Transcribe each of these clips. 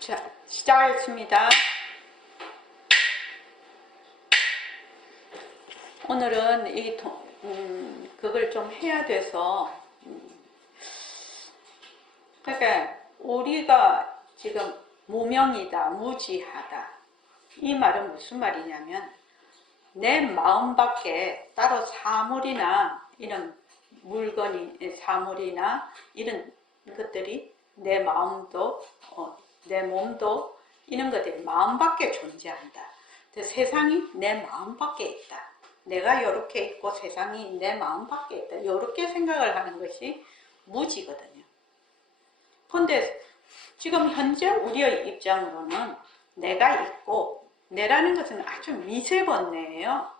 자, 시작하겠습니다. 오늘은 그걸 좀 해야 돼서, 그러니까 우리가 지금 무명이다, 무지하다. 이 말은 무슨 말이냐면, 내 마음밖에 따로 사물이나 이런 물건이, 사물이나 이런 것들이 내 마음도, 내 몸도 이런 것들이 마음밖에 존재한다. 세상이 내 마음밖에 있다. 내가 이렇게 있고 세상이 내 마음밖에 있다. 이렇게 생각을 하는 것이 무지거든요. 근데 지금 현재 우리의 입장으로는 내가 있고, 내라는 것은 아주 미세번뇌예요.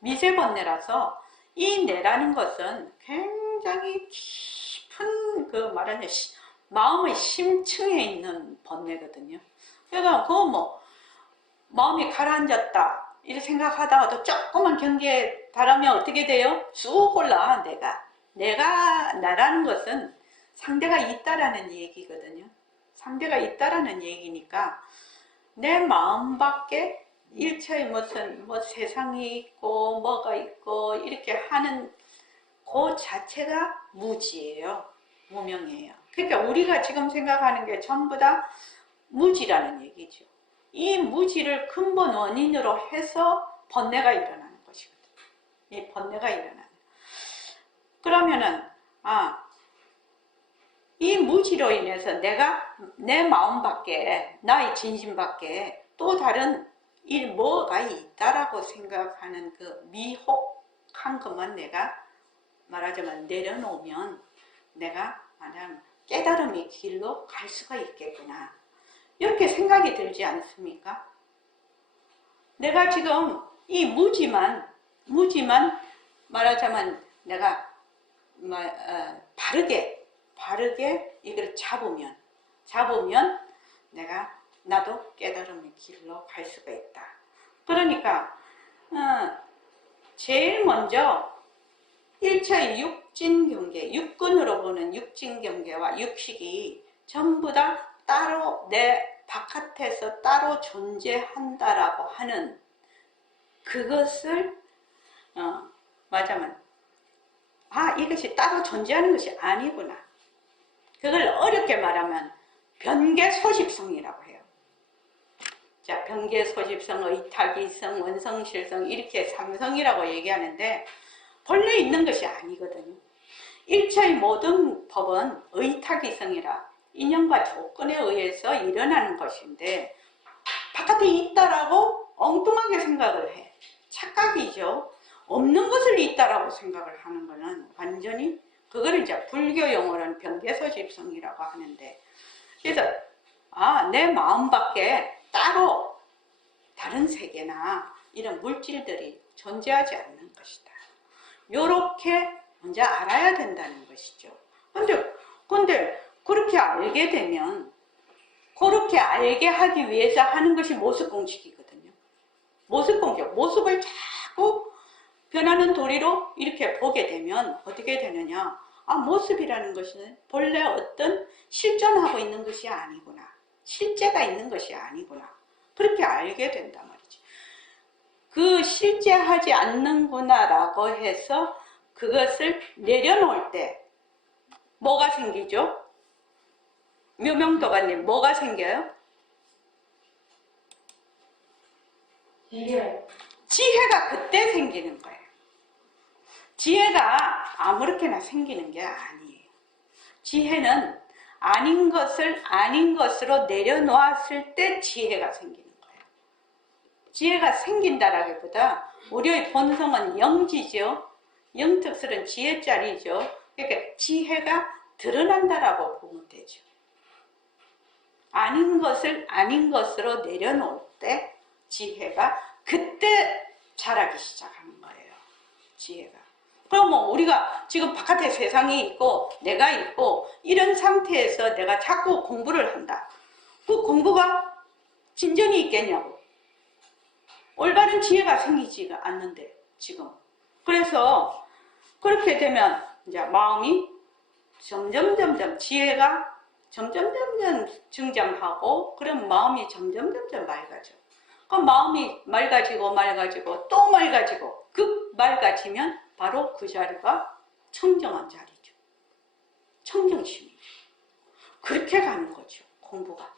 미세번뇌라서 이 내라는 것은 굉장히 깊은 말하는 마음의 심층에 있는 번뇌거든요. 그러니까 마음이 가라앉았다 이렇게 생각하다가도 조금만 경계에 달하면 어떻게 돼요? 쑥 올라. 내가 나라는 것은 상대가 있다라는 얘기거든요. 상대가 있다라는 얘기니까 내 마음밖에 일체의 무슨 세상이 있고 뭐가 있고 이렇게 하는 그 자체가 무지예요. 무명이에요. 그러니까 우리가 지금 생각하는 게 전부 다 무지라는 얘기죠. 이 무지를 근본 원인으로 해서 번뇌가 일어나는 것이거든요. 이 번뇌가 일어나는. 그러면은 이 무지로 인해서 내가 내 마음밖에, 나의 진심밖에 또 다른 뭐가 있다라고 생각하는 그 미혹한 것만 내가 말하자면 내려놓으면 내가 말하자면 깨달음의 길로 갈 수가 있겠구나. 이렇게 생각이 들지 않습니까? 내가 지금 이 무지만 말하자면 내가 바르게 이걸 잡으면 나도 깨달음의 길로 갈 수가 있다. 그러니까 제일 먼저 일체의 육진경계, 육근으로 보는 육진경계와 육식이 전부 다 따로 내 바깥에서 따로 존재한다라고 하는 그것을 말하자면 이것이 따로 존재하는 것이 아니구나. 그걸 어렵게 말하면 변개소집성이라고 해요. 자, 변개소집성, 의탁이성, 원성실성 이렇게 삼성이라고 얘기하는데 본래 있는 것이 아니거든요. 일체의 모든 법은 의탁이성이라 인연과 조건에 의해서 일어나는 것인데 바깥에 있다라고 엉뚱하게 생각을 해. 착각이죠. 없는 것을 있다라고 생각을 하는 것은 완전히 그걸 이제 불교 용어로는 변개소집성이라고 하는데, 그래서 내 마음밖에 따로 다른 세계나 이런 물질들이 존재하지 않는 것이다. 요렇게 먼저 알아야 된다는 것이죠. 근데 그렇게 알게 되면, 그렇게 알게 하기 위해서 하는 것이 모습공식이거든요. 모습공식, 모습을 자꾸 변하는 도리로 이렇게 보게 되면 어떻게 되느냐. 모습이라는 것은 본래 어떤 실존하고 있는 것이 아니구나. 실제가 있는 것이 아니구나. 그렇게 알게 된단 말이지. 그 실제하지 않는구나 라고 해서 그것을 내려놓을 때 뭐가 생기죠? 묘명도가님, 뭐가 생겨요? 지혜가 그때 생기는 거예요. 지혜가 아무렇게나 생기는 게 아니에요. 지혜는 아닌 것을 아닌 것으로 내려놓았을 때 지혜가 생기는 거예요. 지혜가 생긴다라기보다 우리의 본성은 영지죠. 영특스러운 지혜짜리죠. 그러니까 지혜가 드러난다라고 보면 되죠. 아닌 것을 아닌 것으로 내려놓을 때 지혜가 그때 자라기 시작하는 거예요. 지혜가. 그럼 우리가 지금 바깥에 세상이 있고 내가 있고 이런 상태에서 내가 자꾸 공부를 한다. 그 공부가 진전이 있겠냐고. 올바른 지혜가 생기지가 않는데 지금. 그래서 그렇게 되면 이제 마음이 점점 지혜가 점점 증장하고 그럼 마음이 점점 맑아져. 그럼 마음이 맑아지고 또 맑아지고 그 맑아지면 바로 그 자리가 청정한 자리죠. 청정심이. 그렇게 가는 거죠. 공부가.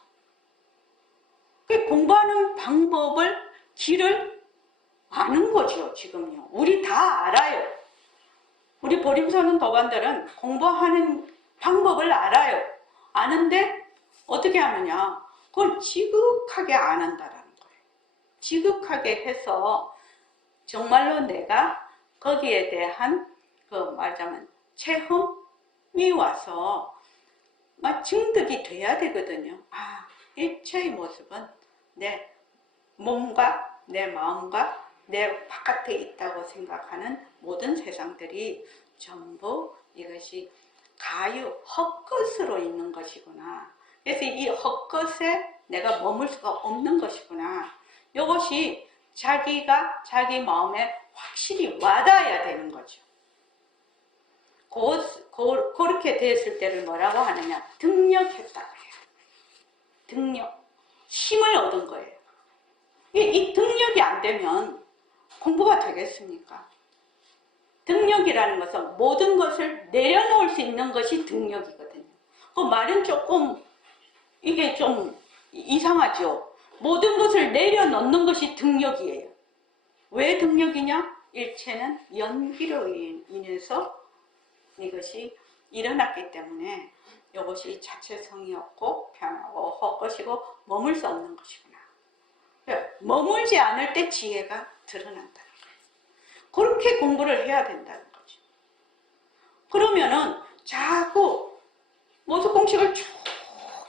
공부하는 방법을 길을 아는 거죠. 지금요. 우리 다 알아요. 우리 보림서는 도반들은 공부하는 방법을 알아요. 아는데 어떻게 하느냐. 그걸 지극하게 안 한다라는 거예요. 지극하게 해서 정말로 내가 거기에 대한 말하자면 체험이 와서 막 증득이 돼야 되거든요. 아, 일체의 모습은 내 몸과 내 마음과 내 바깥에 있다고 생각하는 모든 세상들이 전부 이것이 가유, 헛것으로 있는 것이구나. 그래서 이 헛것에 내가 머물 수가 없는 것이구나. 이것이 자기가 자기 마음에 확실히 와닿아야 되는 거죠. 그렇게 됐을 때를 뭐라고 하느냐? 등력했다고 해요. 등력. 힘을 얻은 거예요. 이 등력이 안 되면 공부가 되겠습니까? 등력이라는 것은 모든 것을 내려놓을 수 있는 것이 등력이거든요. 그 말은 조금 이게 좀 이상하죠. 모든 것을 내려놓는 것이 등력이에요. 왜 등력이냐? 일체는 연기로 인해서 이것이 일어났기 때문에 이것이 자체성이 없고 변하고 헛것이고 머물 수 없는 것이구나. 머물지 않을 때 지혜가 드러난다는 거예요. 그렇게 공부를 해야 된다는 거죠. 그러면은 자꾸 모습 공식을 쭉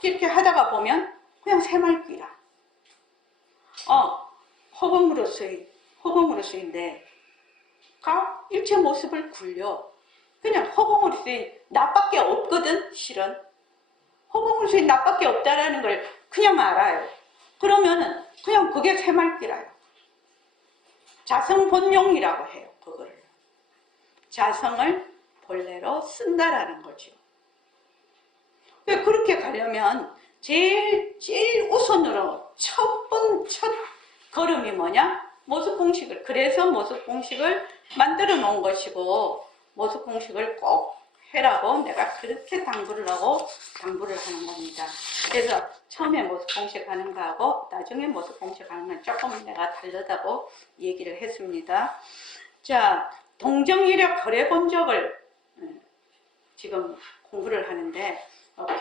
이렇게 하다가 보면 그냥 새말귀라. 허공으로서의 내가 일체 모습을 굴려. 그냥 허공으로서의 나밖에 없거든, 실은. 허공으로서의 나밖에 없다라는 걸 그냥 알아요. 그러면은 그냥 그게 새말귀라요. 자성본용이라고 해요, 그거를. 자성을 본래로 쓴다라는 거죠. 그렇게 가려면 제일 우선으로 첫 걸음이 뭐냐? 모습공식을. 그래서 모습공식을 만들어 놓은 것이고, 모습공식을 꼭 해라고 내가 그렇게 당부를 하는 겁니다. 그래서 처음에 모습공식 하는 거하고 나중에 모습공식 하는 건 조금 내가 다르다고 얘기를 했습니다. 자, 동정이력 거래본적을 지금 공부를 하는데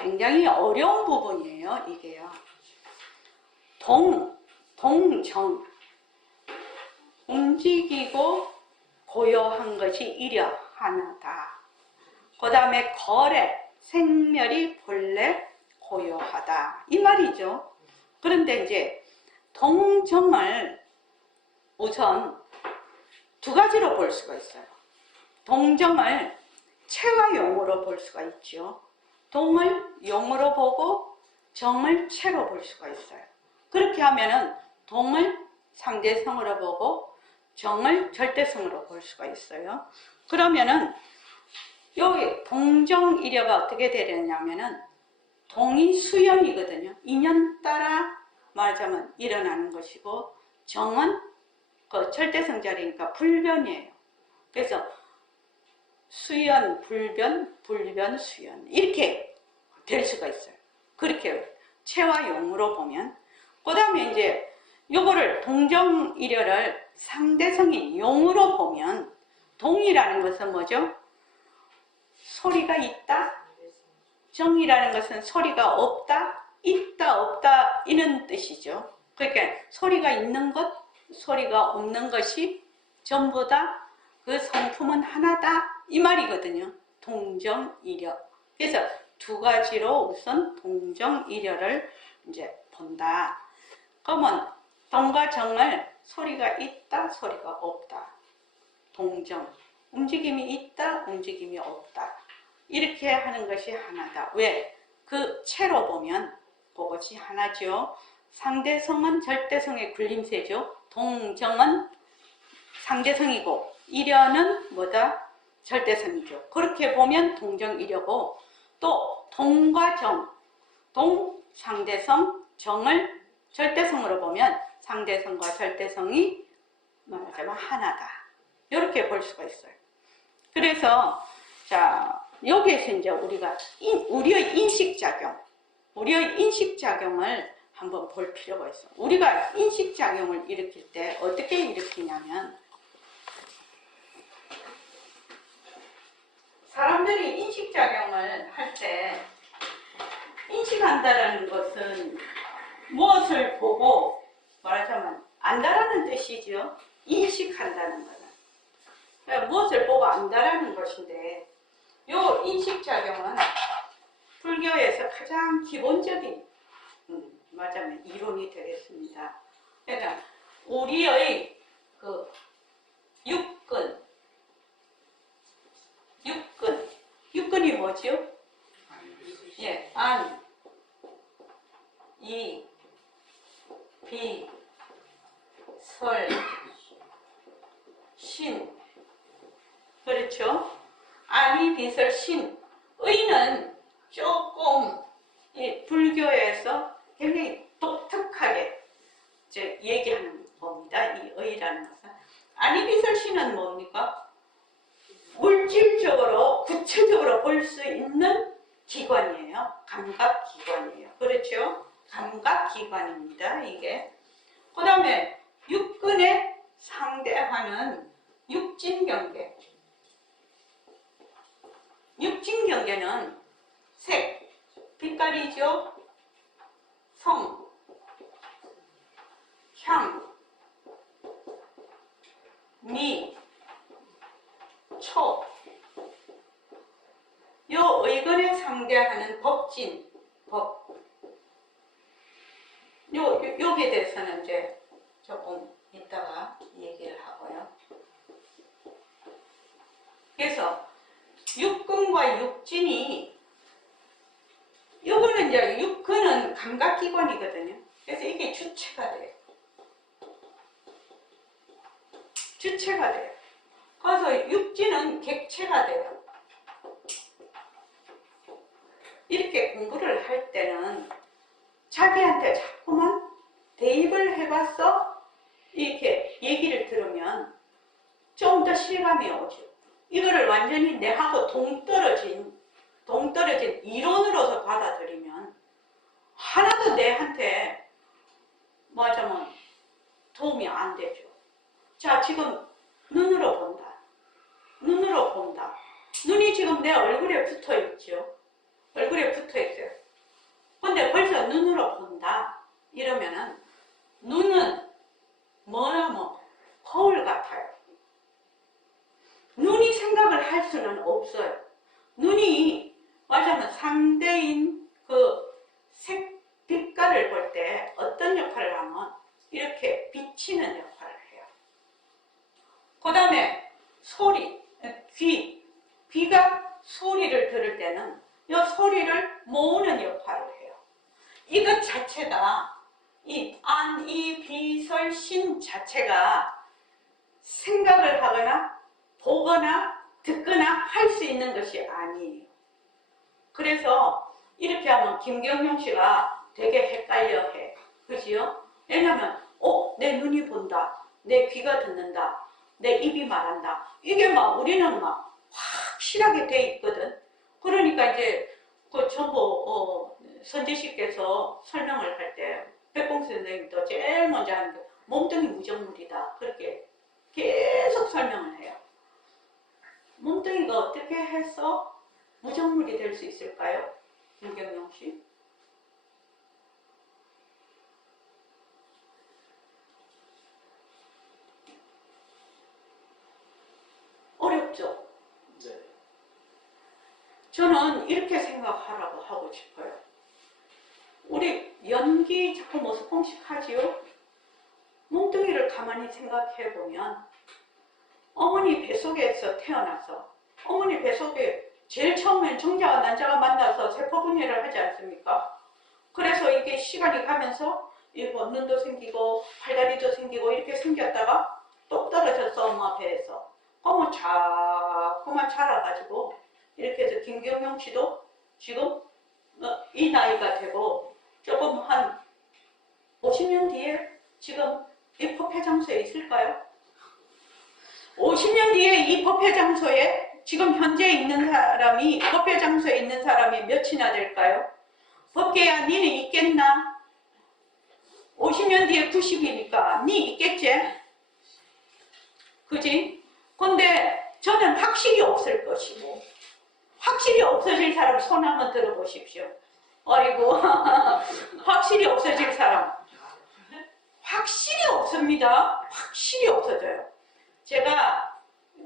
굉장히 어려운 부분이에요, 이게요. 동정. 움직이고 고요한 것이 이려 하나다. 그 다음에 거래, 생멸이 본래 고요하다. 이 말이죠. 그런데 이제 동정을 우선 두 가지로 볼 수가 있어요. 동정을 체와 용으로 볼 수가 있죠. 동을 용으로 보고 정을 체로 볼 수가 있어요. 그렇게 하면은 동을 상대성으로 보고 정을 절대성으로 볼 수가 있어요. 그러면은 여기 동정이려가 어떻게 되느냐면은 동이 수연이거든요. 인연 따라 말하자면 일어나는 것이고 정은 그 절대성 자리니까 불변이에요. 그래서 수연, 불변, 불변, 수연 이렇게 될 수가 있어요. 그렇게 체와 용으로 보면 그 다음에 이제 요거를 동정이려를 상대성인 용으로 보면 동이라는 것은 뭐죠? 소리가 있다. 정이라는 것은 소리가 없다. 있다 없다 이런 뜻이죠. 그러니까 소리가 있는 것, 소리가 없는 것이 전부 다 그 성품은 하나다 이 말이거든요. 동정이려. 그래서 두 가지로 우선 동정이려를 이제 본다. 그러면 동과 정을 소리가 있다, 소리가 없다. 동정. 움직임이 있다, 움직임이 없다. 이렇게 하는 것이 하나다. 왜? 그 체로 보면 그것이 하나죠. 상대성은 절대성의 굴림세죠. 동정은 상대성이고 이려는 뭐다? 절대성이죠. 그렇게 보면 동정이려고 또 동과 정. 동상대성 정을 절대성으로 보면 상대성과 절대성이 말하자면 하나다. 이렇게 볼 수가 있어요. 그래서 자 여기에서 이제 우리의 인식작용을 한번 볼 필요가 있어. 우리가 인식작용을 일으킬 때 어떻게 일으키냐면, 사람들이 인식작용을 할 때, 인식한다라는 것은 무엇을 보고 말하자면 안다라는 뜻이죠. 인식한다는 거는. 그러니까 무엇을 보고 안다라는 것인데, 이 인식작용은 불교에서 가장 기본적인 말하자면 이론이 되겠습니다. 그러니까 우리의 그 육근이 뭐죠? 예, 안, 이, 비, 설, 신. 그렇죠? 아니, 비, 설, 신. 의는 조금 불교에서 굉장히 독특하게 얘기하는 겁니다. 이 의라는 것은. 아니, 비, 설, 신은 뭡니까? 물질적으로 구체적으로 볼 수 있는 기관이에요. 감각기관이에요. 그렇죠? 감각기관입니다. 이게. 그 다음에 육근에 상대하는 육진경계. 육진경계는 색, 빛깔이죠. 성, 향, 미, 초. 요 의근에 상대하는 법진, 법. 여기에 대해서는 이제 조금 이따가 얘기를 하고요. 그래서 육근과 육진이, 요거는 이제 육근은 감각기관이거든요. 그래서 이게 주체가 돼요. 주체가 돼요. 그래서 육진은 객체가 돼요. 이렇게 공부를 할 때는 자기한테 자꾸만 대입을 해봐서 이렇게 얘기를 들으면 좀 더 실감이 오죠. 이거를 완전히 내하고 동떨어진 이론으로서 받아들이면 하나도 내한테 뭐하자면 도움이 안 되죠. 자, 지금 눈으로 본다. 눈으로 본다. 눈이 지금 내 얼굴에 붙어 있죠. 얼굴에 붙어 있어요. 근데 벌써 눈으로 본다. 이러면은 눈은 뭐냐면 거울 같아요. 눈이 생각을 할 수는 없어요. 눈이 말하자면 상대인 그 색, 빛깔을 볼 때 어떤 역할을 하면 이렇게 비치는 역할을 해요. 그 다음에 소리, 귀가 소리를 들을 때는 이 소리를 모으는 역할을 해요. 이것 자체가 이 안, 이, 비, 설, 신 자체가 생각을 하거나 보거나 듣거나 할 수 있는 것이 아니에요. 그래서 이렇게 하면 김경용 씨가 되게 헷갈려해. 그지요? 왜냐면 내 눈이 본다. 내 귀가 듣는다. 내 입이 말한다. 이게 막 우리는 막 확실하게 돼 있거든. 그러니까 이제 그 전부 선재 씨께서 설명을 할 때 백봉수 선생님도 제일 먼저 하는 게 몸뚱이 무정물이다. 그렇게 계속 설명을 해요. 몸뚱이가 어떻게 해서 무정물이 될 수 있을까요? 김경영 씨? 어렵죠? 네. 저는 이렇게 생각하라고 하고 싶어요. 우리 연기 자꾸 머스콩식 하지요? 몸뚱이를 가만히 생각해 보면 어머니 뱃속에서 태어나서 어머니 뱃속에 제일 처음엔 정자와 난자가 만나서 세포분해를 하지 않습니까? 그래서 이게 시간이 가면서 눈도 생기고 팔다리도 생기고 이렇게 생겼다가 똑 떨어졌어, 엄마 배에서. 그러면 자꾸만 자라가지고 이렇게 해서 김경용 씨도 지금 이 나이가 되고 조금 한 50년 뒤에 지금 이 법회 장소에 있을까요? 50년 뒤에 이 법회 장소에 지금 현재 있는 사람이 법회 장소에 있는 사람이 몇이나 될까요? 법계야 니는 있겠나? 50년 뒤에 90이니까 니 있겠지? 그지? 근데 저는 확실히 없을 것이고 확실히 없어질 사람 손 한번 들어보십시오. 어이구 확실히 없어질 사람 확실히 없습니다. 확실히 없어져요. 제가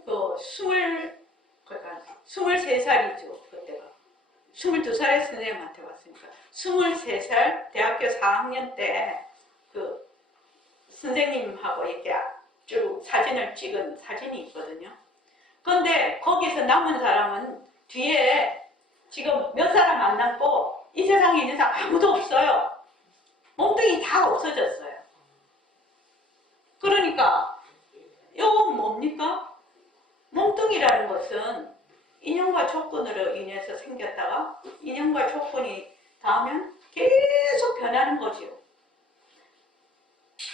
그 23살이죠. 그때가 22살에 선생님한테 왔으니까 23살 대학교 4학년 때 그 선생님하고 이렇게 쭉 사진을 찍은 사진이 있거든요. 그런데 거기서 남은 사람은 뒤에 지금 몇 사람 안 남고 이 세상에 있는 사람 아무도 없어요. 몸뚱이 다 없어졌어요. 그러니까 이건 뭡니까? 몸뚱이라는 것은 인연과 조건으로 인해서 생겼다가 인연과 조건이 닿으면 계속 변하는 거지요.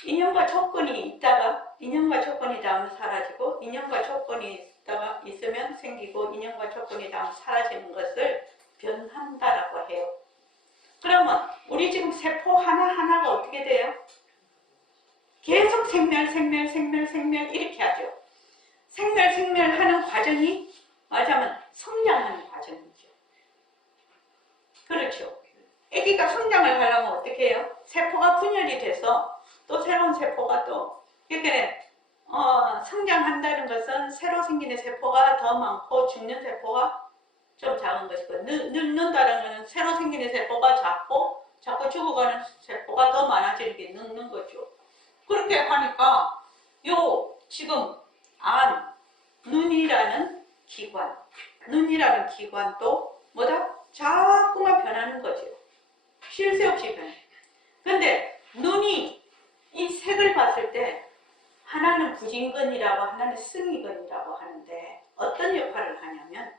인연과 조건이 있다가 인연과 조건이 닿으면 사라지고 인연과 조건이 있으면 생기고 인연과 조건이 닿으면 사라지는 것을 변한다라고 해요. 그러면 우리 지금 세포 하나하나가 어떻게 돼요? 계속 생멸 이렇게 하죠. 생멸하는 과정이 말하자면 성장하는 과정이죠. 그렇죠. 아기가 성장을 하려면 어떻게 해요? 세포가 분열이 돼서 또 새로운 세포가 또 이렇게 성장한다는 것은 새로 생기는 세포가 더 많고 죽는 세포가 좀 작은 것이고 늙는다는 것은 새로 생기는 세포가 작고 자꾸 죽어가는 세포가 더 많아지는 게 늙는 거죠. 그렇게 하니까 요 지금 눈이라는 기관도 뭐다? 자꾸만 변하는 거죠. 쉴 새 없이 변해. 근데 눈이 이 색을 봤을 때 하나는 부진근이라고 하나는 승위근이라고 하는데 어떤 역할을 하냐면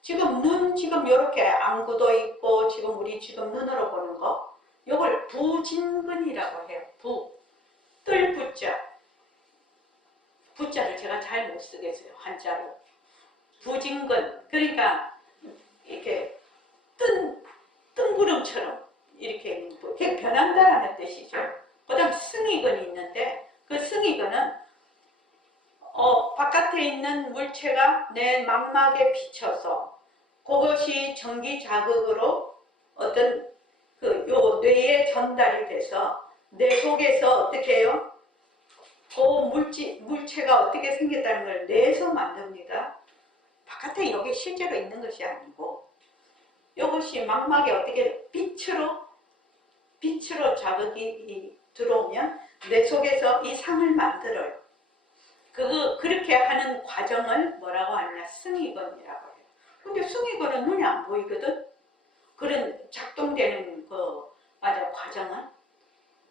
지금 지금 이렇게 안구도 있고 지금 우리 지금 눈으로 보는 거 이걸 부진근이라고 해요. 뜰 부자를 제가 잘 못 쓰겠어요. 한자로. 부진근. 그러니까 이렇게 뜬구름처럼 이렇게 변한다라는 뜻이죠. 그 다음 승위근이 있는데 그 승위근은 바깥에 있는 물체가 내 망막에 비쳐서 그것이 전기 자극으로 어떤 요 뇌에 전달이 돼서 뇌 속에서 어떻게 해요? 그 물체가 어떻게 생겼다는 걸 뇌에서 만듭니다. 바깥에 여기 실제로 있는 것이 아니고 이것이 망막에 어떻게 빛으로 자극이 들어오면 뇌 속에서 이 상을 만들어요. 그렇게 하는 과정을 뭐라고 하느냐? 승위근이라고 해요. 근데 승위근은 눈이 안 보이거든? 그런 작동되는 과정은.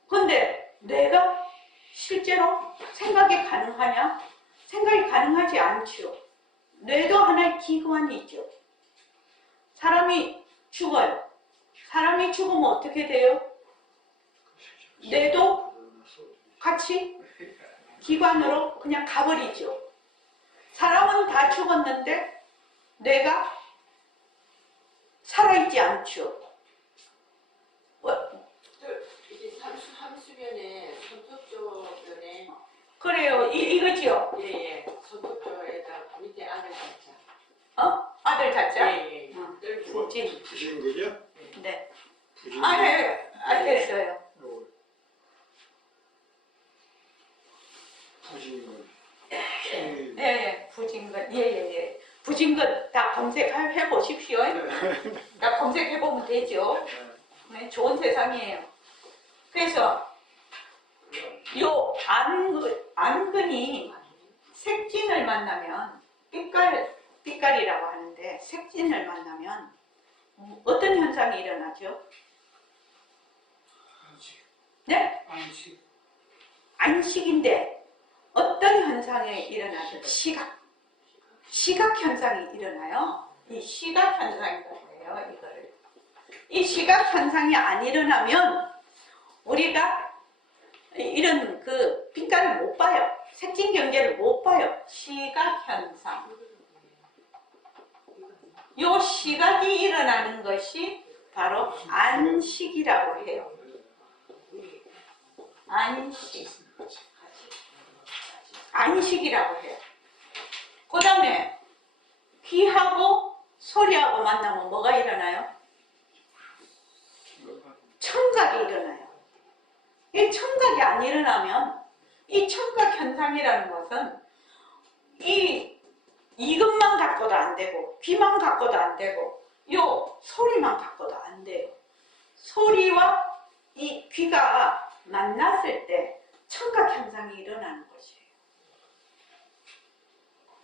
근데 뇌가 실제로 생각이 가능하냐? 생각이 가능하지 않죠. 뇌도 하나의 기관이죠. 사람이 죽어요. 사람이 죽으면 어떻게 돼요? 뇌도 같이 기관으로 그냥 가버리죠. 사람은 다 죽었는데 뇌가 살아있지 않죠. 함수변에 손톱조변에 그래요. 이거지요. 예예. 손톱조에다 밑에 아들 자자. 아들 자자? 예예. 부진. 부신 거죠? 네. 부신 네. 알겠어요. 부신 네, 부진근. 예. 부진근 다 검색해 보십시오. 다 검색해 보면 되죠. 네, 좋은 세상이에요. 그래서 요 안근이 색진을 만나면 빛깔이라고 하는데 색진을 만나면 어떤 현상이 일어나죠? 네? 안식인데 어떤 현상이 일어나죠? 시각 현상이 일어나요. 이 시각 현상이라고 해요. 이거를 이 시각 현상이 안 일어나면 우리가 이런 그 빛깔을 못 봐요. 색진 경계를 못 봐요. 시각 현상. 요 시각이 일어나는 것이 바로 안식이라고 해요. 안식. 안식이라고 해요. 그 다음에 귀하고 소리하고 만나면 뭐가 일어나요? 청각이 일어나요. 이 청각이 안 일어나면 이 청각 현상이라는 것은 이것만 갖고도 안 되고 귀만 갖고도 안 되고 요 소리만 갖고도 안 돼요. 소리와 이 귀가 만났을 때 청각 현상이 일어나는 것이에요.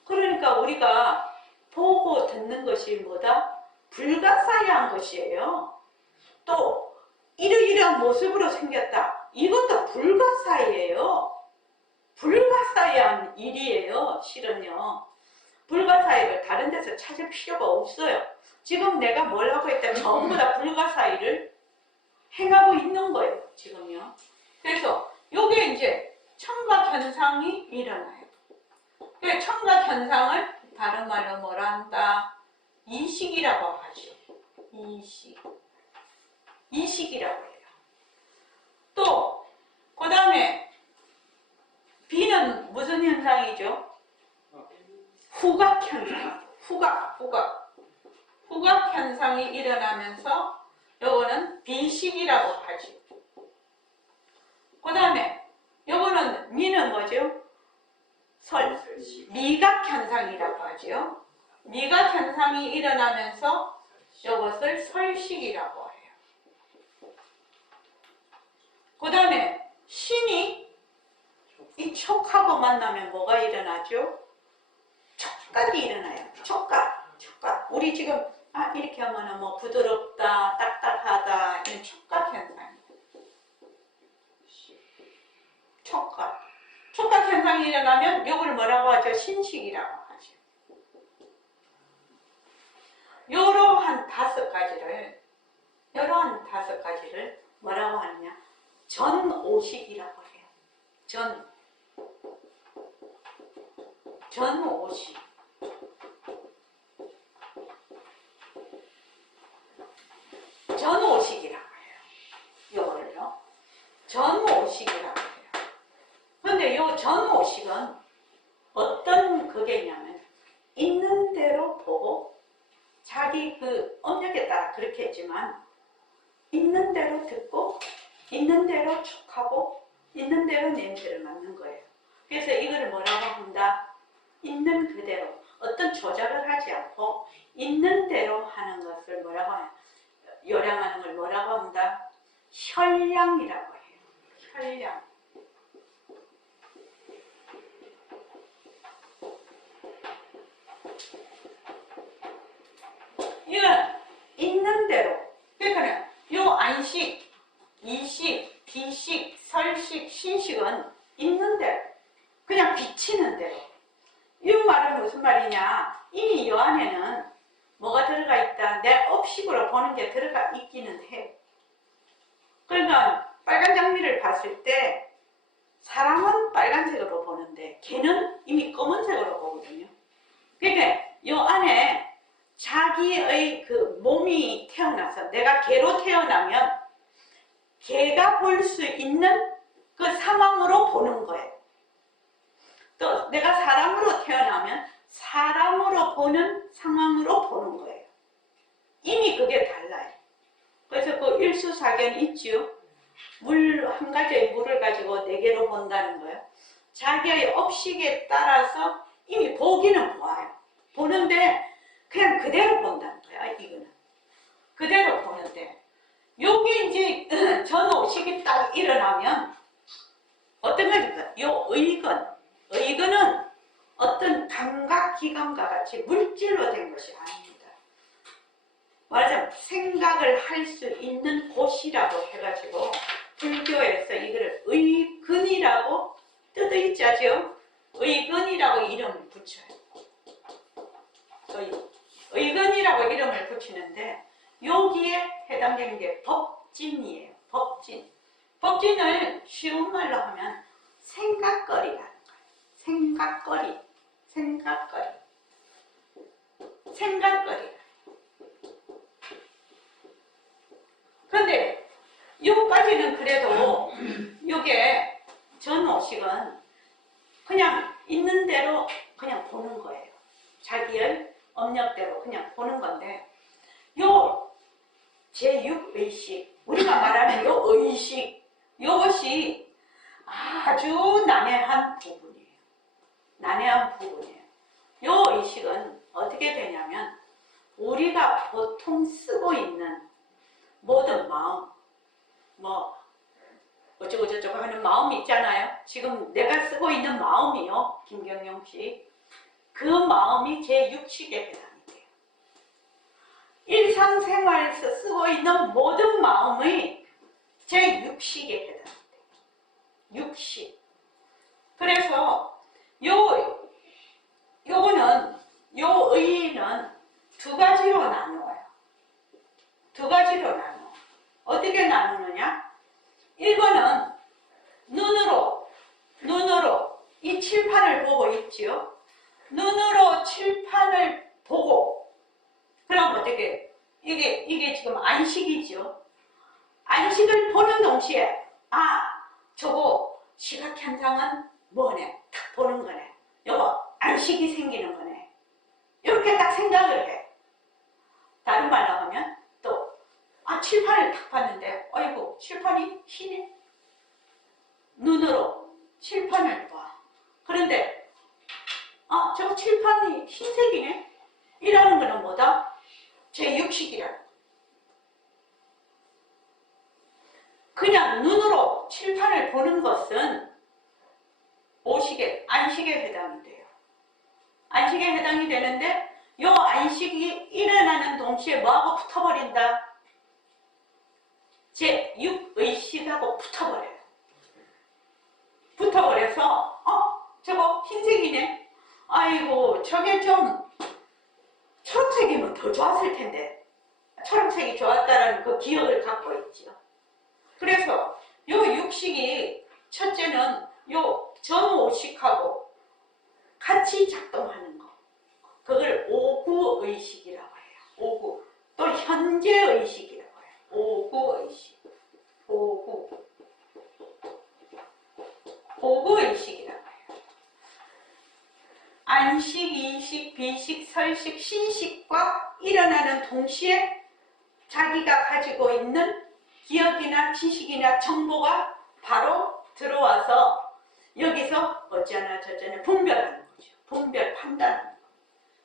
그러니까 우리가 보고 듣는 것이 뭐다? 불가사의한 것이에요. 또 이러이러한 모습으로 생겼다. 이것도 불가사의예요. 불가사의한 일이에요. 실은요. 불가사의를 다른 데서 찾을 필요가 없어요. 지금 내가 뭘 하고 있다면 전부 다 불가사의를 행하고 있는 거예요. 지금요. 그래서 요게 이제 청각 현상이 일어나요. 그 청각 현상을 다른 말로 뭐라 한다? 이식이라고 하죠. 이식. 이식이라고 해요. 또 그 다음에 비는 무슨 현상이죠? 후각 현상. 후각 현상이 일어나면서 요거는 비식이라고 하죠. 그 다음에 요거는 미는 뭐죠? 미각 현상이라고 하죠. 미각 현상이 일어나면서 이것을 설식이라고 해요. 그 다음에 신이 이 촉하고 만나면 뭐가 일어나죠? 촉각이 일어나요. 촉각. 우리 지금 이렇게 하면은 뭐 부드럽다, 딱딱하다 이런 촉각 현상이에요. 촉각 현상이 일어나면 이걸 뭐라고 하죠? 신식이라고 하죠. 이러한 다섯 가지를 뭐라고 하느냐? 전오식이라고 해요. 전오식. 전오식이라고 해요. 이거를요. 전오식이라고 해요. 근데 이 전오식은 어떤 그게냐면 있는 대로 보고 자기 그 업력에 따라 그렇게 했지만 있는 대로 듣고 있는 대로 촉하고 있는 대로 냄새를 맡는 거예요. 그래서 이거를 뭐라고 한다? 있는 그대로 어떤 조작을 하지 않고 있는 대로 하는 것을 뭐라고 해요? 요량하는 걸 뭐라고 한다? 혈량이라고 해요. 혈량. 이건 있는 대로. 그러니까 요 안식, 이식, 비식, 설식, 신식은 있는 대로. 그냥 비치는 대로. 이 말은 무슨 말이냐? 이미 이 안에는 뭐가 들어가 있다? 내 업식으로 보는 게 들어가 있기는 해. 그러니까 빨간 장미를 봤을 때 사람은 빨간색으로 보는데 걔는 이미 검은색으로 보거든요. 그러니까 이 안에 자기의 그 몸이 태어나서 내가 개로 태어나면 개가 볼 수 있는 그 상황으로 보는 거예요. 또 내가 사람으로 태어나면 사람으로 보는 상황으로 보는 거예요. 이미 그게 달라요. 그래서 그 일수사견 있지요. 물 한 가지의 물을 가지고 네 개로 본다는 거예요. 자기의 업식에 따라서 이미 보기는 보아요. 보는데 그냥 그대로 본다는 거야. 이거는 그대로 보는데 요게 이제 전오식이 딱 일어나면 어떤 거니까 요 의근은 어떤 감각기관과 같이 물질로 된 것이 아닙니다. 말하자면 생각을 할 수 있는 곳이라고 해가지고 불교에서 이거를 의근이라고 뜯어있자죠. 의근이라고 이름을 붙여요. 의근이라고 이름을 붙이는데 여기에 해당되는 게 법진이에요. 법진. 법진을 쉬운 말로 하면 생각거리라는 거예요. 생각거리. 생각거리. 생각거리. 그런데 요까지는 그래도 요게 전오식은 그냥 있는 대로 그냥 보는 거예요. 자기의 업력대로 그냥 보는 건데 요 제6의식 우리가 말하는 요 의식 요것이 아주 난해한 부분이에요. 난해한 부분이에요. 요 의식은 어떻게 되냐면 우리가 보통 쓰고 있는 모든 마음 뭐 어쩌고저쩌고 하는 마음이 있잖아요. 지금 내가 쓰고 있는 마음이요. 김경영 씨. 그 마음이 제6식에 해당이 돼요. 일상생활에서 쓰고 있는 모든 마음이 제6식에 해당이 돼요. 6식. 그래서 요거는 요 의의는 두 가지로 나누어요. 두 가지로 나누어. 어떻게 나누느냐? 1번은 눈으로 이 칠판을 보고 있지요. 눈으로 칠판을 보고 그럼 어떻게 이게 지금 안식이죠. 안식을 보는 동시에 저거 시각 현상은 뭐네 딱 보는 거네. 요거 안식이 생기는 거네. 이렇게 딱 생각을 해. 다른 말로 하면 또 칠판을 딱 봤는데 아이고 칠판이 희네. 눈으로 칠판을 봐. 그런데 저거 칠판이 흰색이네. 이라는 거는 뭐다? 제6식이라. 그냥 눈으로 칠판을 보는 것은 오식에 안식에 해당이 돼요. 안식에 해당이 되는데 요 안식이 일어나는 동시에 뭐하고 붙어버린다? 제6의식하고 붙어버려요. 붙어버려서 저거 흰색이네. 아이고 저게 좀 초록색이면 더 좋았을 텐데 초록색이 좋았다는 그 기억을 갖고 있지요. 그래서 요 6식이 첫째는 요 전오식하고 같이 작동하는 거. 그걸 오구의식이라고 해요. 오구. 또 현재의식이라고 해요. 오구의식. 오구의식이라고 해요. 안식, 이식, 비식, 설식, 신식과 일어나는 동시에 자기가 가지고 있는 기억이나 지식이나 정보가 바로 들어와서 여기서 어쩌나 저쩌나 분별하는 거죠. 분별, 판단하는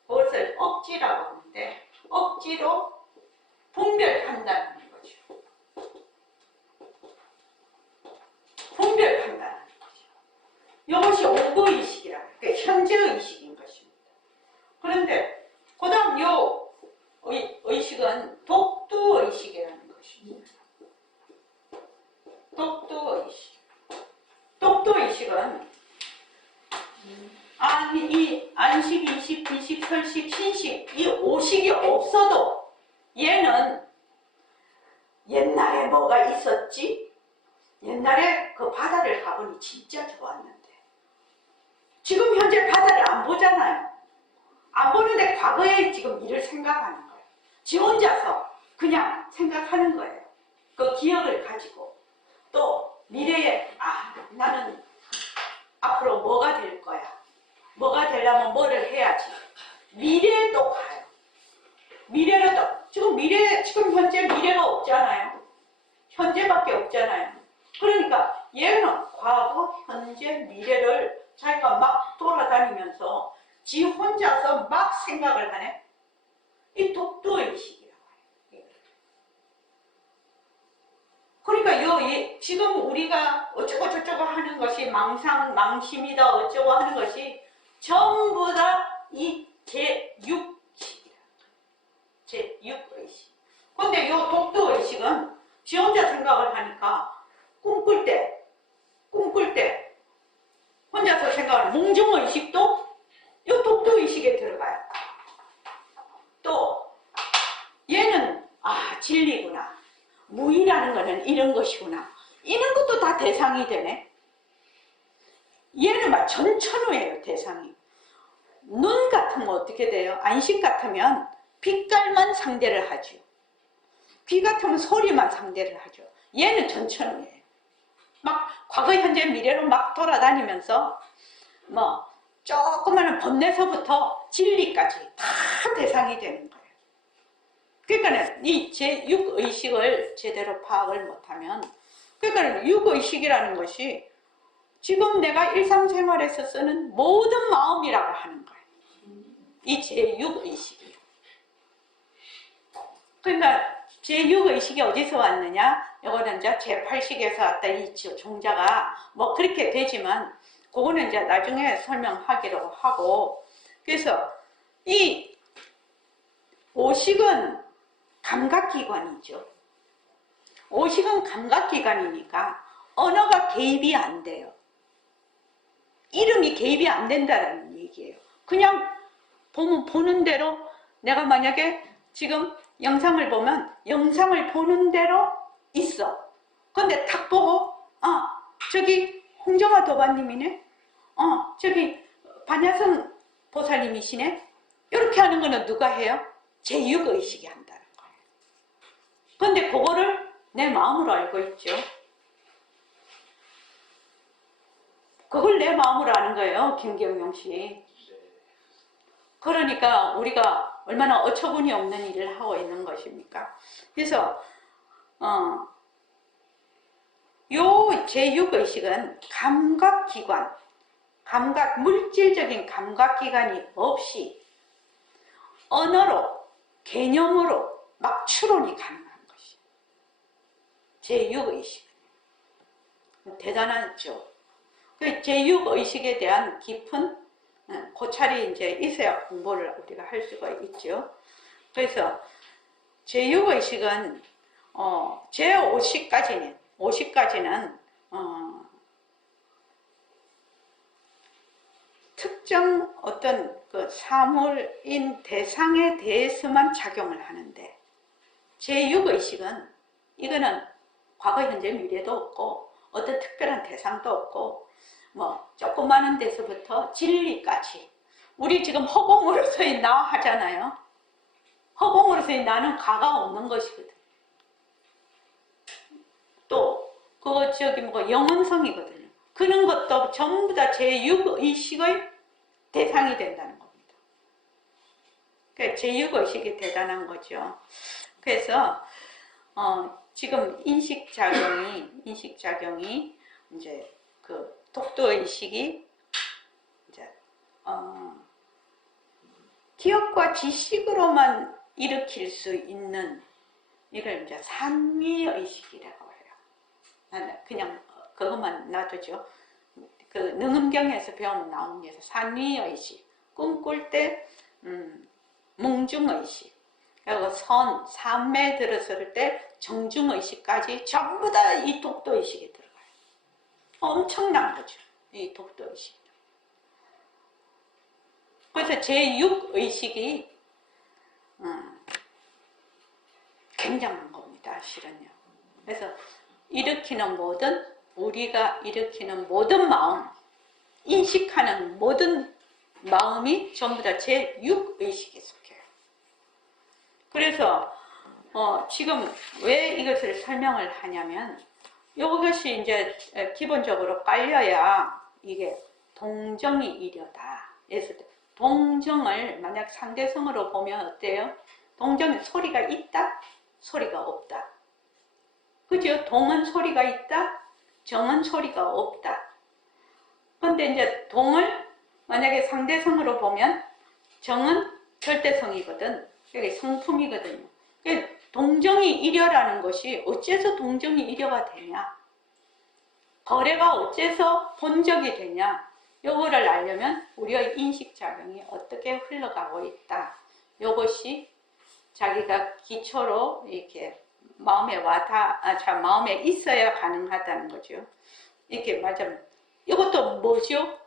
거. 그것을 억지라고 하는데 억지로 분별 판단하는 거죠. 분별 판단하는 거죠. 이것이 오구의식이라고 해요. 그러니까 현재의식인 것입니다. 그런데 그 다음 요 의식은 독두의식이라는 것입니다. 독두의식. 독두의식은 이 안식, 이식, 비식, 설식, 신식 이 5식이 없어도 얘는 옛날에 뭐가 있었지? 옛날에 그 바다를 가보니 진짜 좋았는데 지금 현재 바다를 안 보잖아요. 안 보는데 과거에 지금 일을 생각하는 거예요. 지 혼자서 그냥 생각하는 거예요. 그 기억을 가지고 또 미래에 나는 앞으로 뭐가 될 거야. 뭐가 되려면 뭐를 해야지. 미래도 가요. 미래로 또 지금 현재 미래가 없잖아요. 현재밖에 없잖아요. 그러니까 얘는 과거, 현재, 미래를 자기가 막 돌아다니면서 지 혼자서 막 생각을 하네. 이 독도의식이라고 해요. 그러니까 지금 우리가 어쩌고 저쩌고 하는 것이 망심이다 어쩌고 하는 것이 전부 다 이 제6식이라. 제6의식. 근데 이 독도의식은 지 혼자 생각을 하니까 꿈꿀 때 혼자서 생각하는 몽정의식도 이 독도의식에 들어가요. 또 얘는 진리구나. 하는 거는 이런 것이구나. 이런 것도 다 대상이 되네. 얘는 막 전천후예요, 대상이. 눈 같으면 어떻게 돼요? 안식 같으면 빛깔만 상대를 하죠. 귀 같으면 소리만 상대를 하죠. 얘는 전천후예요. 막 과거, 현재, 미래로 막 돌아다니면서 뭐 조그마한 번뇌서부터 진리까지 다 대상이 되는 거예요. 그러니까 이 제6의식을 제대로 파악을 못하면, 그러니까 육의식이라는 것이 지금 내가 일상생활에서 쓰는 모든 마음이라고 하는 거예요. 이 제6의식이에요. 그러니까 제6의식이 어디서 왔느냐? 이거는 이제 제8식에서 왔다. 이 종자가 뭐 그렇게 되지만 그거는 이제 나중에 설명하기로 하고, 그래서 이 오식은 감각기관이죠. 오식은 감각기관이니까 언어가 개입이 안 돼요. 이름이 개입이 안 된다는 얘기예요. 그냥 보면 보는 대로, 내가 만약에 지금 영상을 보면 영상을 보는 대로 있어. 근데 탁 보고 저기 홍정아 도반님이네, 저기 반야성 보살님이시네, 이렇게 하는 거는 누가 해요? 제6의식이 한다는 거예요. 근데 그거를 내 마음으로 알고 있죠. 그걸 내 마음으로 아는 거예요, 김경용 씨. 그러니까 우리가 얼마나 어처구니 없는 일을 하고 있는 것입니까? 그래서 요 제6의식은 감각기관, 물질적인 감각기관이 없이 언어로, 개념으로 막 추론이 가능한 것이 제6의식. 대단하죠. 그 제6의식에 대한 깊은 고찰이 이제 있어야 공부를 우리가 할 수가 있죠. 그래서 제6의식은 제50까지는 특정 어떤 그 사물인 대상에 대해서만 작용을 하는데, 제6의식은 이거는 과거, 현재, 미래도 없고 어떤 특별한 대상도 없고 뭐 조그마한 데서부터 진리까지, 우리 지금 허공으로서의 나 하잖아요. 허공으로서의 나는 가가 없는 것이거든. 또 그거 저기 뭐 영혼성이거든요. 그런 것도 전부 다 제6의식의 대상이 된다는 겁니다. 그러니까 제6의식이 대단한 거죠. 그래서 지금 인식작용이 이제 그 독도의식이 이제 기억과 지식으로만 일으킬 수 있는, 이걸 이제 산미의식이라고 해요. 그냥 그것만 놔두죠. 그 능음경에서 배우면 나오는 게 산미의식, 꿈꿀 때 몽중의식, 그리고 삼매 들었을 때 정중의식까지 전부 다 이 독도의식에 들어가요. 엄청난 거죠, 이 독도의식. 그래서 제6의식이 굉장한 겁니다, 실은요. 그래서 우리가 일으키는 모든 마음, 인식하는 모든 마음이 전부 다 제6의식에 속해요. 그래서 지금 왜 이것을 설명을 하냐면, 이것이 이제 기본적으로 깔려야 이게 동정이 이려다. 그래서 동정을 만약 상대성으로 보면 어때요? 동정은 소리가 있다, 소리가 없다. 그죠? 동은 소리가 있다, 정은 소리가 없다. 근데 이제 동을 만약에 상대성으로 보면 정은 절대성이거든. 여기 성품이거든요. 동정이 일여라는 것이 어째서 동정이 일여가 되냐? 거래가 어째서 본적이 되냐? 요거를 알려면 우리의 인식작용이 어떻게 흘러가고 있다. 요것이 자기가 기초로 이렇게 마음에 마음에 있어야 가능하다는 거죠. 이렇게 말하자면 이것도 뭐죠?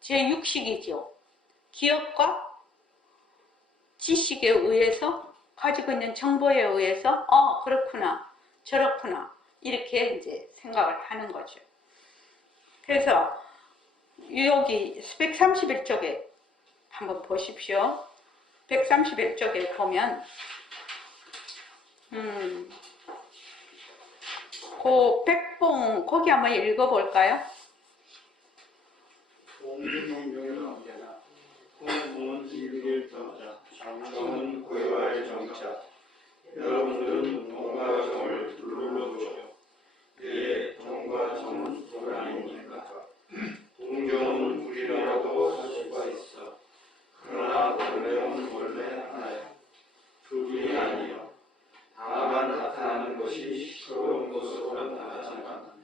제6식이죠. 기억과 지식에 의해서, 가지고 있는 정보에 의해서 그렇구나, 저렇구나, 이렇게 이제 생각을 하는 거죠. 그래서 여기 131쪽에 한번 보십시오. 131쪽에 보면 그 백봉 거기 한번 읽어볼까요? 공중명령의 왕자나 공무원 일일 정자 장정은 고요할 정자 여러분들은 동과 정을 둘러보죠. 예, 동과 정은 둘 아닙니까? 동정은 둘이라도 할 수가 있어. 그러나 동정은 원래 하나야. 둘이 아니요. 다만 나타나는 것이 시끄러운 것으로 나타나지만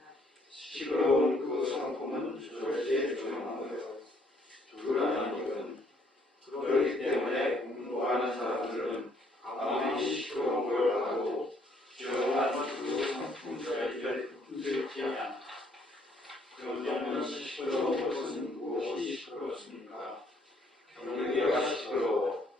시끄러운 그 상품은 절대 조용한 거예요. 둘 아니거든. 그렇기 때문에 공부하는 사람들은 아무리 시끄러운 걸 하고 조용한 그 상품 절대 흔들지 않아. 그러면 시끄러운 것은 무엇이 시끄럽습니까? 경계가 시끄러워.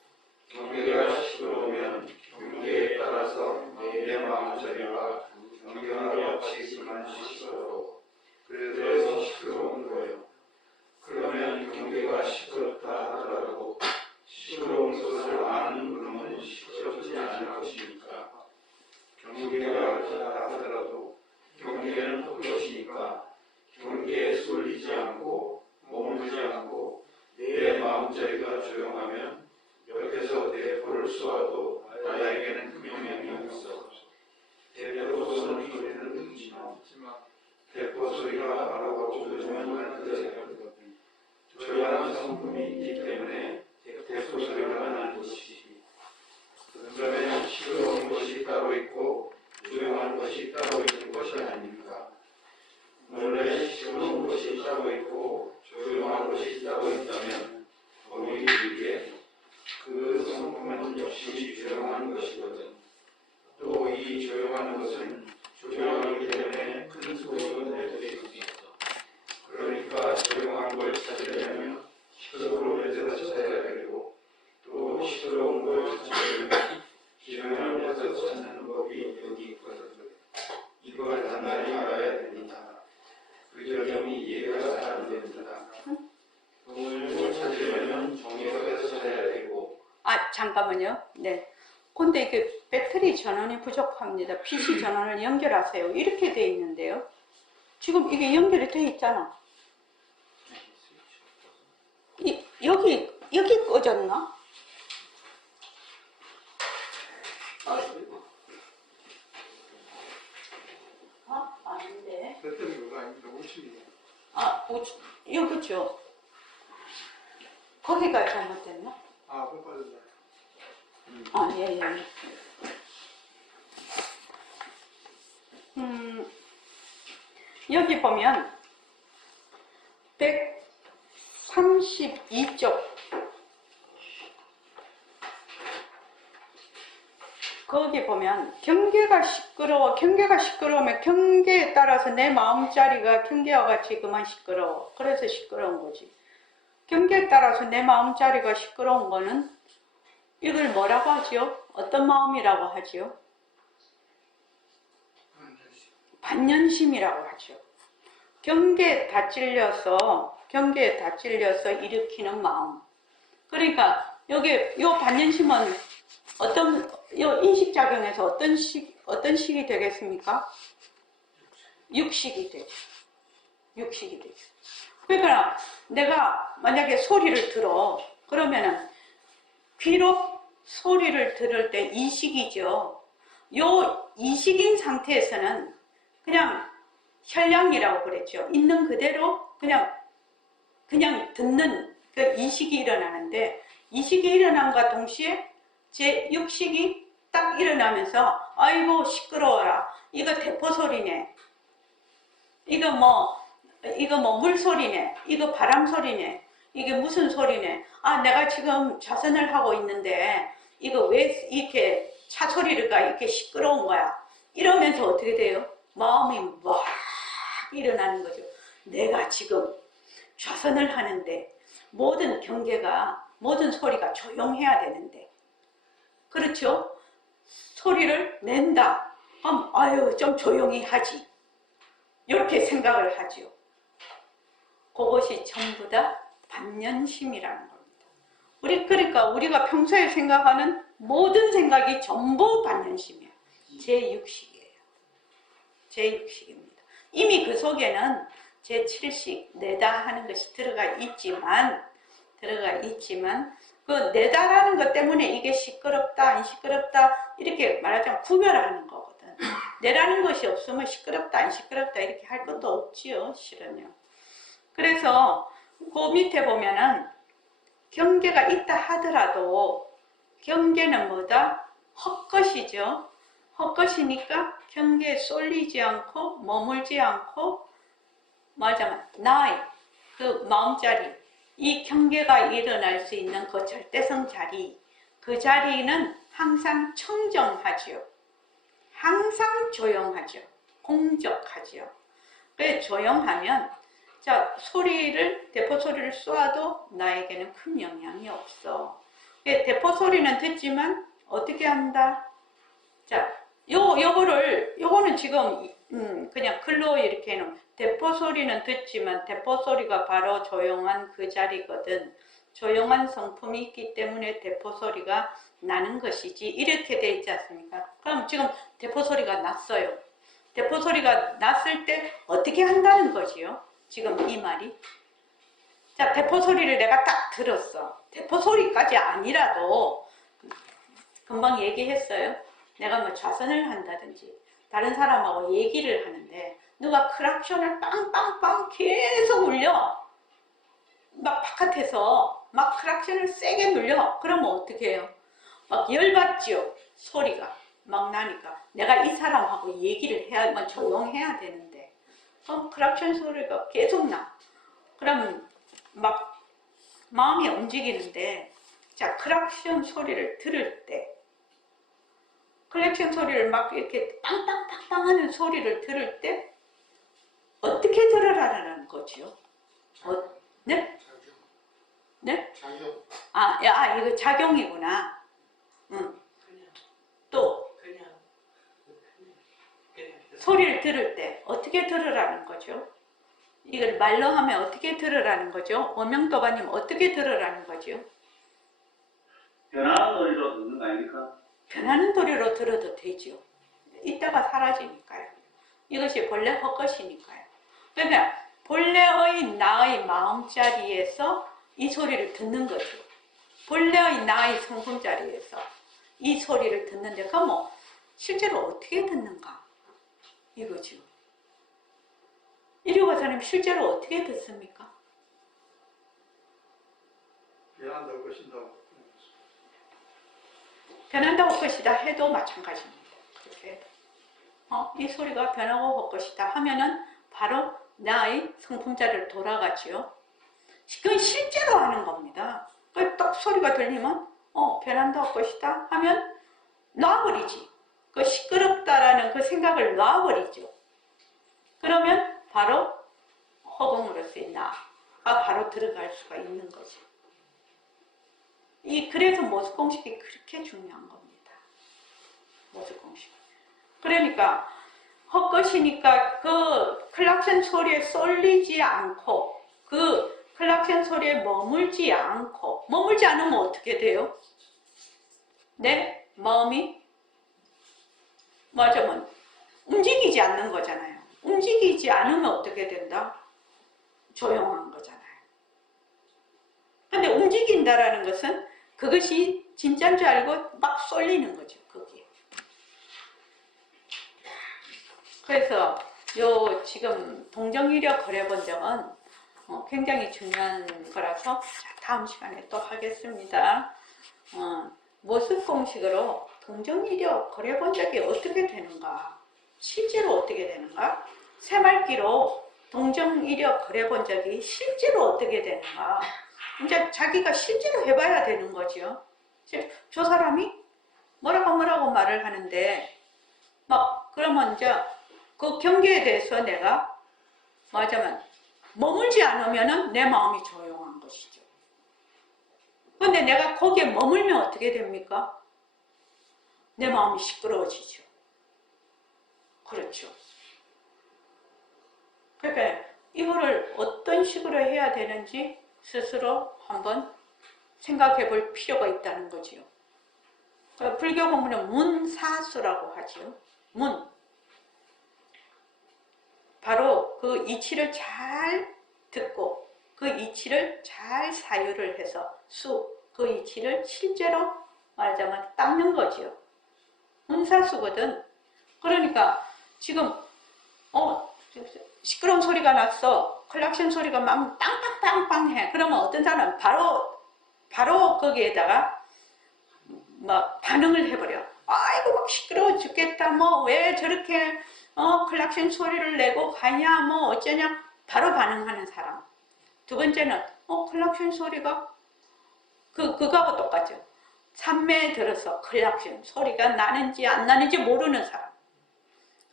경계가 시끄러우면 경계에 따라서 내 마음자리가 경계가 없이만 시끄러워. 그래서 시끄러운 거예요. 그러면 경계가 시끄럽다 하더라도 시끄러운 것을 아는 그놈은 시끄럽지 않을 것이니까. 경계가 없다 하더라도 경계는 그것이니까 경계에 쏠리지 않고 머물지 않고 내 마음자리가 조용하면 옆에서 대포를 쏘아도 나에게는 그 영향이 없어. 대포 쏘는 소리는 듣지만 대포 소리가 바라보고 조용한 그대거든. 조용한 성품이 있기 때문에 대포 소리가 나는 것이지. 그러면 시끄러운 것이 따로 있고 조용한 것이 따로 있는 것이 아닙니까? 원래 시끄러운 것이 따로 있고 조용한 것이 따로 있다면 거기 위에 그 성품은 역시 조용한 것이거든. 또 이 조용한 것은 조용하기 때문에 큰 소리로 내버릴 수 있어. 그러니까 조용한 걸 찾으려면 시끄러운 데서 찾아야 되고 또 시끄러운 걸 찾으려면 조용한 데서 찾는 법이 여기 있거든. 이걸 단단히 알아야 됩니다. 그 점이 이해가 잘 안 됩니다. 동을 찾으려면 정의석에서 찾아야 되고. 잠깐만요. 네. 근데 이게 배터리 전원이 부족합니다. PC 전원을 연결하세요. 이렇게 돼 있는데요. 지금 이게 연결이 돼 있잖아. 여기 꺼졌나? 아닌데. 배터리가 아닙니다. 우측이에요. 여기죠. 거기가 잘못됐나? 그거 빠졌네. 예. 여기 보면 132쪽 거기 보면 경계가 시끄러우면 경계에 따라서 내 마음자리가 경계와 같이 그만 시끄러워. 그래서 시끄러운 거지. 경계에 따라서 내 마음자리가 시끄러운 거는 이걸 뭐라고 하지요? 어떤 마음이라고 하지요? 반연심이라고 하죠. 경계에 다 찔려서 일으키는 마음. 그러니까 요 반연심은 요 인식작용에서 어떤 식이 되겠습니까? 육식이 되죠. 그러니까 내가 만약에 소리를 들어. 그러면은 귀로 소리를 들을 때 이식이죠. 요 이식인 상태에서는 그냥 현량이라고 그랬죠. 있는 그대로 그냥 듣는 그 이식이 일어나는데, 이식이 일어남과 동시에 제 육식이 딱 일어나면서 아이고 시끄러워라. 이거 대포 소리네. 이거 뭐 물소리네. 이거 바람 소리네. 이게 무슨 소리네. 내가 지금 좌선을 하고 있는데 이거 왜 이렇게 차 소리가 이렇게 시끄러운 거야. 이러면서 어떻게 돼요? 마음이 막 일어나는 거죠. 내가 지금 좌선을 하는데 모든 소리가 조용해야 되는데. 그렇죠? 소리를 낸다. 아유, 좀 조용히 하지. 이렇게 생각을 하죠. 그것이 전부 다 반연심이라는 겁니다. 그러니까 우리가 평소에 생각하는 모든 생각이 전부 반연심이에요. 제6식이에요. 제6식입니다. 이미 그 속에는 제7식, 내다 하는 것이 들어가 있지만, 그 내다라는 것 때문에 이게 시끄럽다, 안 시끄럽다, 이렇게 말하자면 구별하는 거거든. 내라는 것이 없으면 시끄럽다, 안 시끄럽다, 이렇게 할 것도 없지요, 실은요. 그래서 그 밑에 보면은 경계가 있다 하더라도 경계는 뭐다? 헛것이죠. 헛것이니까 경계에 쏠리지 않고 머물지 않고 말하자면 나의 그 마음자리, 이 경계가 일어날 수 있는 그 절대성 자리, 그 자리는 항상 청정하지요. 항상 조용하죠. 공적하지요. 왜 조용하면 자, 대포 소리를 쏘아도 나에게는 큰 영향이 없어. 대포 소리는 듣지만 어떻게 한다? 자, 요거는 지금 그냥 글로 이렇게 해놓은 대포 소리는 듣지만 대포 소리가 바로 조용한 그 자리거든. 조용한 성품이 있기 때문에 대포 소리가 나는 것이지. 이렇게 돼 있지 않습니까? 그럼 지금 대포 소리가 났어요. 대포 소리가 났을 때 어떻게 한다는 거지요? 지금 이 말이. 자, 대포 소리를 내가 딱 들었어. 대포 소리까지 아니라도 금방 얘기했어요. 내가 뭐 좌선을 한다든지 다른 사람하고 얘기를 하는데 누가 크락션을 빵빵빵 계속 울려. 막 바깥에서 막 크락션을 세게 눌려. 그러면 어떻게 해요? 막 열받죠. 소리가 막 나니까 내가 이 사람하고 얘기를 해야만 조용해야 되는데 크락션 소리가 계속 나. 그럼 막 마음이 움직이는데 자, 크락션 소리를 들을 때 클렉션 소리를 막 이렇게 빵빵빵빵 하는 소리를 들을 때 어떻게 들으라는 거죠? 네? 네? 작용. 이거 작용이구나. 또 소리를 들을 때 어떻게 들으라는 거죠? 이걸 말로 하면 어떻게 들으라는 거죠? 원명도바님 어떻게 들으라는 거죠? 변하는 소리로 듣는 거 아닙니까? 변하는 소리로 들어도 되죠. 이따가 사라지니까요. 이것이 본래 헛것이니까요. 그러니까 본래의 나의 마음자리에서 이 소리를 듣는 거죠. 본래의 나의 성품자리에서 이 소리를 듣는데 그럼 뭐 실제로 어떻게 듣는가? 이거죠. 이류과사님 실제로 어떻게 듣습니까? 변한다고 것인다고. 변한다고 것이다 해도 마찬가지입니다. 그렇게 해도. 이 소리가 변하고 것이다 하면은 바로 나의 성품자리를 돌아가지요. 그건 실제로 하는 겁니다. 딱 소리가 들리면 변한다고 것이다 하면 놔버리지. 그 시끄럽다라는 그 생각을 놔버리죠. 그러면 바로 허공으로서의 나가 바로 들어갈 수가 있는 거죠. 그래서 모습 공식이 그렇게 중요한 겁니다. 모습 공식. 그러니까 헛것이니까 그 클락션 소리에 쏠리지 않고 그 클락션 소리에 머물지 않으면 어떻게 돼요? 내 마음이 맞으면 움직이지 않는 거잖아요. 움직이지 않으면 어떻게 된다? 조용한 거잖아요. 근데 움직인다라는 것은 그것이 진짜인 줄 알고 막 쏠리는 거죠, 거기에. 그래서 지금 동정이력 거래본정은 굉장히 중요한 거라서 다음 시간에 또 하겠습니다. 모습 공식으로 동정이력 거래본적이 어떻게 되는가? 실제로 어떻게 되는가? 새말기로 동정이력 거래본적이 실제로 어떻게 되는가? 이제 자기가 실제로 해봐야 되는 거죠. 저 사람이 뭐라고 말을 하는데 그러면 이제 그 경계에 대해서 내가 말하자면 머물지 않으면은 내 마음이 조용한 것이죠. 근데 내가 거기에 머물면 어떻게 됩니까? 내 마음이 시끄러워지죠. 그렇죠. 그러니까 이거를 어떤 식으로 해야 되는지 스스로 한번 생각해 볼 필요가 있다는 거지요. 그러니까 불교 공부는 문사수라고 하지요. 문. 바로 그 이치를 잘 듣고 그 이치를 잘 사유를 해서 그 이치를 실제로 말하자면 닦는 거지요. 문사수거든. 그러니까 지금 시끄러운 소리가 났어. 클락션 소리가 막 빵빵빵빵 해. 그러면 어떤 사람은 바로 거기에다가 막 반응을 해버려. 아이고 막 시끄러워 죽겠다. 뭐 왜 저렇게 클락션 소리를 내고 가냐 뭐 어쩌냐. 바로 반응하는 사람. 두 번째는 클락션 소리가 그거하고 똑같죠. 산매에 들어서 클락션 소리가 나는지 안 나는지 모르는 사람.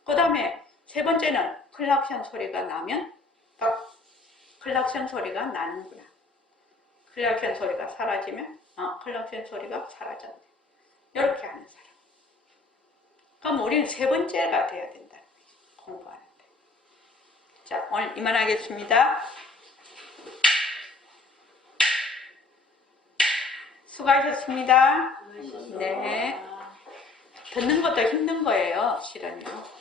그 다음에 세 번째는 클락션 소리가 나면 클락션 소리가 나는구나. 클락션 소리가 사라지면 클락션 소리가 사라졌네. 이렇게 하는 사람. 그럼 우리는 세 번째가 돼야 된다. 공부하는데. 자, 오늘 이만하겠습니다. 수고하셨습니다. 네. 듣는 것도 힘든 거예요, 실은요.